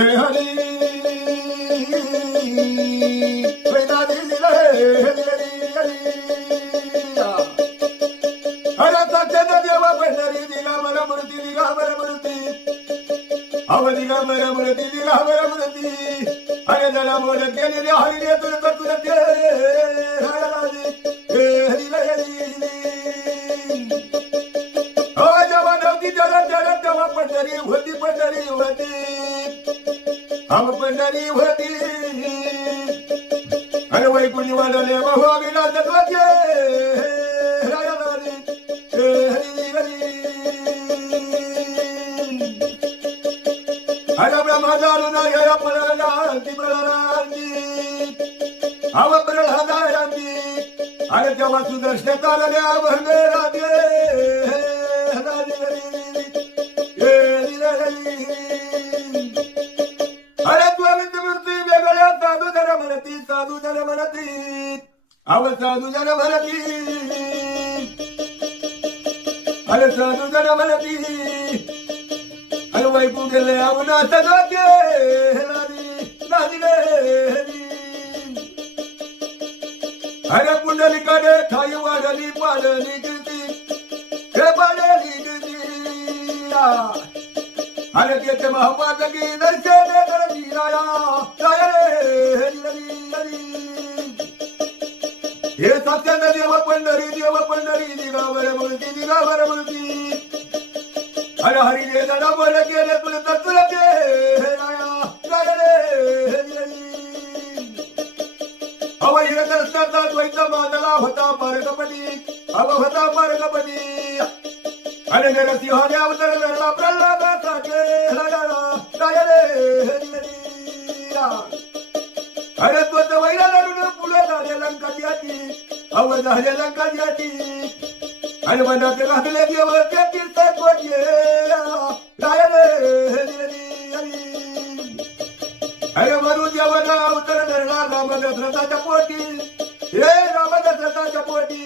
हरी देवा पंढरी दिला मला मूर्ती दिला बरं मूर्ती अव दिला बरं मूर्ती दिला बरं मूर्ती अरे जला बोल केलेले हरिले तुला तुला ते पंढरी होती पंढरी होती हम पंढरी होती अरे वैकुंठी वाढले बहु विलास ध्वजे अरे ब्रह्मा जाणून या प्रल्हादांची अव प्रल्हादांची अरे तेव्हा सुदर्शन चालल्या भंगे राजे अरे त्वरित मूर्ती वेगळ्या साधू जन म्हणती साधू जन म्हणती अव साधू जन म्हणती अरे साधू जन म्हणती अरे वैकुंठ गेले अवना सगळे अरे पुंडलिकाने ठाई वाढली पाडली गिरती हे पाडली गिरती अरे त्याचे महापातकी दर्शने करती राया हे सत्यान देव पंढरी दिगावर मूर्ती अरे हरिने जडा बोल केले तुला तुला ते अव हे दर्शनाचा द्वैत मानला होता मार्गपती अव होता मार्गपती अरे नरसिंहाने अवतार धरला प्रल्हादासाठी अरे तो वैला धरून पुढे झाले लंका द्याची अव झाले लंका द्याची आणि मनात घातले देव ते तीर्थ कोटे अरे वरू देवाला अवतार धरला रामदशरथाच्या पोटी हे रामदशरथाच्या पोटी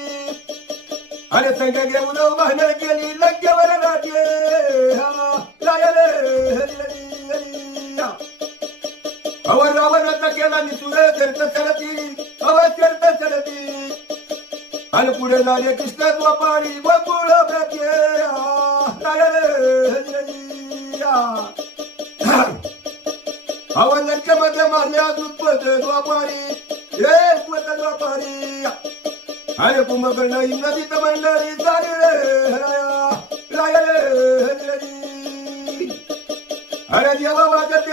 अरे संघ घेऊन वाहन केली लंकेवर राजे अवर रावणाचा केला निसुर चरित चढती अवर चरित चढती आणि पुढे झाले कृष्ण द्वापारी बकुळ प्रत्ये अवर लंकेमध्ये मारल्या दुप्पट द्वापारी हे दुप्पट द्वापारी अरे कुंभकर्ण इंद्रजित मंडळी झाले अरे देवा वाजते